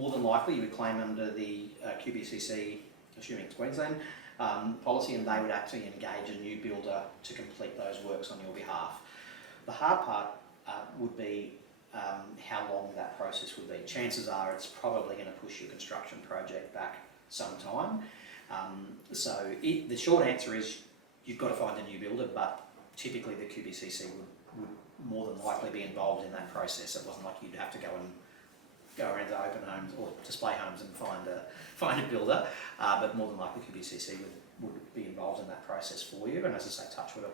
more than likely you would claim under the QBCC, assuming it's Queensland, policy, and they would actually engage a new builder to complete those works on your behalf. The hard part would be how long that process would be. Chances are it's probably going to push your construction project back some time. The short answer is you've got to find a new builder, but typically the QBCC would more than likely be involved in that process. It wasn't like you'd have to go around to open homes or display homes and find a builder, but more than likely QBCC would be involved in that process for you. And as I say, touch wood,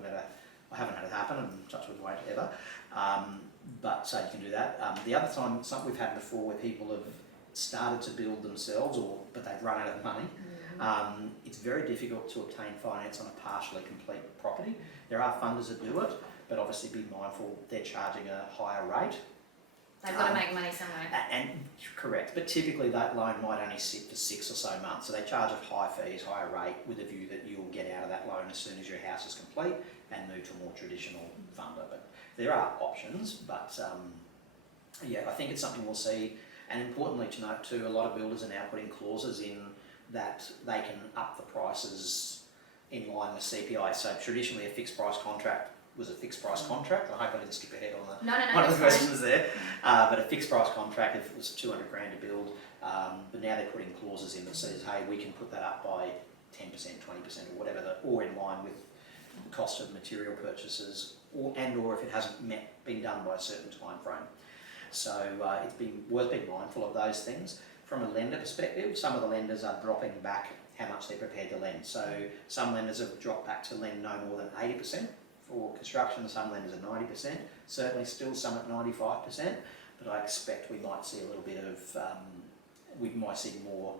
I haven't had it happen, and touch wood won't ever. But so you can do that. The other time, something we've had before where people have started to build themselves, but they've run out of money. It's very difficult to obtain finance on a partially complete property. There are funders that do it, but obviously be mindful they're charging a higher rate. They've got to make money somewhere. And correct, but typically that loan might only sit for 6 or so months, so they charge a high fees, higher rate, with a view that you'll get out of that loan as soon as your house is complete and move to a more traditional funder. But there are options, but yeah, I think it's something we'll see. And importantly to note too, a lot of builders are now putting clauses in that they can up the prices in line with CPI. So traditionally a fixed price contract was a fixed price contract. I hope I didn't skip ahead on one of the questions there. But a fixed price contract, if it was 200 grand to build, but now they're putting clauses in that says, hey, we can put that up by 10%, 20% or whatever, or in line with the cost of material purchases, or if it hasn't been done by a certain time frame. So it's been worth being mindful of those things. From a lender perspective, some of the lenders are dropping back how much they're prepared to lend. So some lenders have dropped back to lend no more than 80% for construction, some lenders are 90%, certainly still some at 95%, but I expect we might see a little bit of, we might see more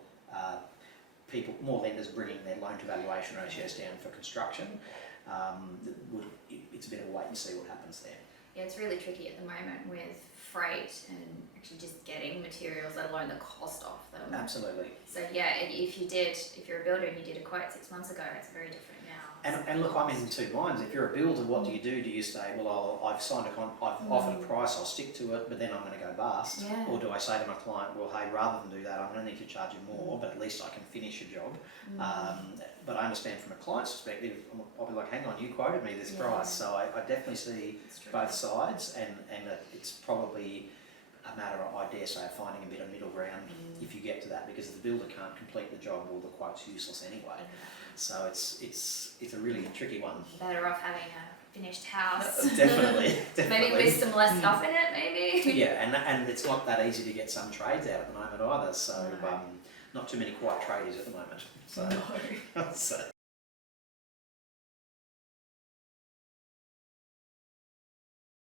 more lenders bringing their loan to valuation ratios down for construction. It's a bit of a wait and see what happens there. Yeah, it's really tricky at the moment with freight and actually just getting materials, let alone the cost of them. Absolutely. So yeah, if you're a builder and you did a quote 6 months ago, it's very different now. And look, I'm in two minds. If you're a builder, what do? Do you say, well, I've signed I've offered a price, I'll stick to it, but then I'm going to go bust? Yeah. Or do I say to my client, well, hey, rather than do that, I'm going to need to charge you more, but at least I can finish your job. But I understand from a client's perspective, I'll be like, hang on, you quoted me this price. So I definitely see both sides, and it's probably a matter of, I dare say, of finding a bit of middle ground if you get to that, because the builder can't complete the job, or the quote's useless anyway. So it's a really tricky one. You're better off having a finished house. Definitely. Maybe with some less stuff in it, maybe. Yeah, and it's not that easy to get some trades out at the moment either. So not too many quiet tradies at the moment. So, No. so